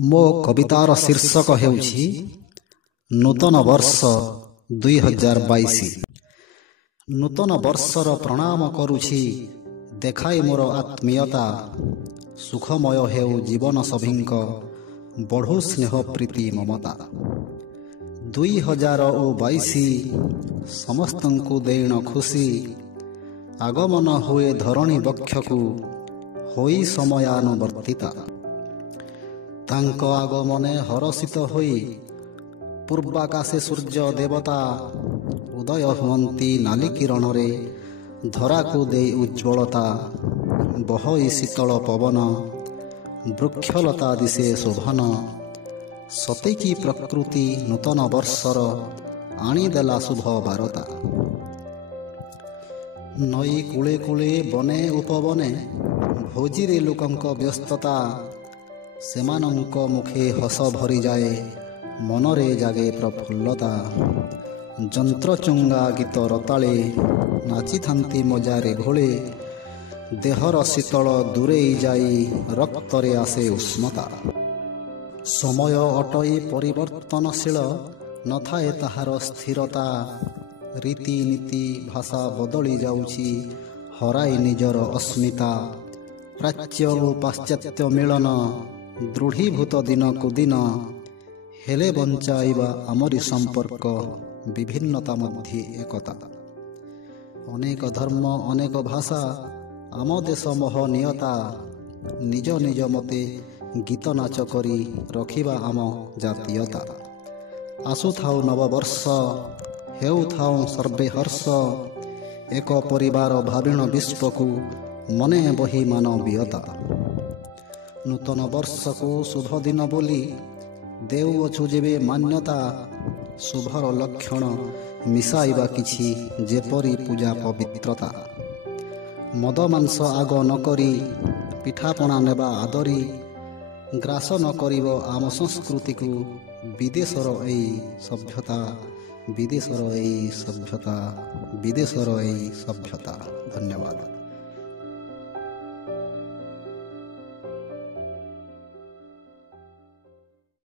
ମୋ କବିତାର ଶୀର୍ଷକ ହେଉଛି ନୂତନ ବର୍ଷ 2022। ନୂତନ ବର୍ଷର ପ୍ରଣାମ କରୁଛି, ଦେଖାଇ ମୋର ଆତ୍ମୀୟତା। ସୁଖମୟ ହେଉ ଜୀବନ ସଭିଙ୍କ, ବଢ଼ୁ ସ୍ନେହ ପ୍ରୀତି ମମତା। 2022 ସମସ୍ତଙ୍କୁ ଦେଇଣ ଖୁସି, ଆଗମନ ହୁଏ ଧରଣୀ ବକ୍ଷକୁ, ହୋଇ ସମୟାନୁବର୍ତ୍ତିତା। ତାଙ୍କ ଆଗମନେ ହରଷିତ ହୋଇ, ପୂର୍ବାକାଶେ ସୂର୍ଯ୍ୟ ଦେବତା ଉଦୟ ହୁଅନ୍ତି ନାଲି କିରଣରେ, ଧରାକୁ ଦେଇ ଉଜ୍ଜ୍ୱଳତା। ବହଇ ଶୀତଳ ପବନ, ବୃକ୍ଷଲତା ଦିଶେ ଶୋଭନ। ସତେକି ପ୍ରକୃତି ନୂତନ ବର୍ଷର ଆଣିଦେଲା ଶୁଭ ବାରତା। ନଈ କୂଳେ କୂଳେ ବନେ ଉପବନେ, ଭୋଜିରେ ଲୋକଙ୍କ ବ୍ୟସ୍ତତା। ସେମାନଙ୍କ ମୁଖେ ହସ ଭରିଯାଏ, ମନରେ ଜାଗେ ପ୍ରଫୁଲ୍ଲତା। ଯନ୍ତ୍ରଚୁଙ୍ଗା ଗୀତ ରତାଳେ, ନାଚିଥାନ୍ତି ମଜାରେ ଘୋଳେ। ଦେହର ଶୀତଳ ଦୂରେଇ ଯାଇ, ରକ୍ତରେ ଆସେ ଉଷ୍ମତା। ସମୟ ଅଟଇ ପରିବର୍ତ୍ତନଶୀଳ, ନଥାଏ ତାହାର ସ୍ଥିରତା। ରୀତିନୀତି ଭାଷା ବଦଳି ଯାଉଛି, ହରାଇ ନିଜର ଅସ୍ମିତା। ପ୍ରାଚ୍ୟ ଓ ପାଶ୍ଚାତ୍ୟ ମିଳନ, ଦୃଢ଼ୀଭୂତ ଦିନକୁ ଦିନ। ହେଲେ ବଞ୍ଚାଇବା ଆମରି ସମ୍ପର୍କ, ବିଭିନ୍ନତା ମଧ୍ୟରେ ଏକତା। ଅନେକ ଧର୍ମ ଅନେକ ଭାଷା, ଆମ ଦେଶ ମହନୀୟତା। ନିଜ ନିଜ ମତେ ଗୀତ ନାଚ କରି, ରଖିବା ଆମ ଜାତୀୟତା। ଆସୁଥାଉ ନବବର୍ଷ, ହେଉଥାଉ ସର୍ବେ ହର୍ଷ। ଏକ ପରିବାର ଭାବିଣ ବିଶ୍ୱକୁ, ମନେ ବହି ମାନବୀୟତା। ନୂତନ ବର୍ଷକୁ ଶୁଭ ଦିନ ବୋଲି, ଦେଉଅଛୁ ଯେବେ ମାନ୍ୟତା। ଶୁଭର ଲକ୍ଷଣ ମିଶାଇବା କିଛି, ଯେପରି ପୂଜା ପବିତ୍ରତା। ମଦ ମାଂସ ଆଗ ନ କରି, ପିଠାପଣା ନେବା ଆଦରି। ଗ୍ରାସ ନ କରିବ ଆମ ସଂସ୍କୃତିକୁ, ବିଦେଶର ଏଇ ସଭ୍ୟତା। ବିଦେଶର ଏଇ ସଭ୍ୟତା, ବିଦେଶର ଏଇ ସଭ୍ୟତା। ଧନ୍ୟବାଦ।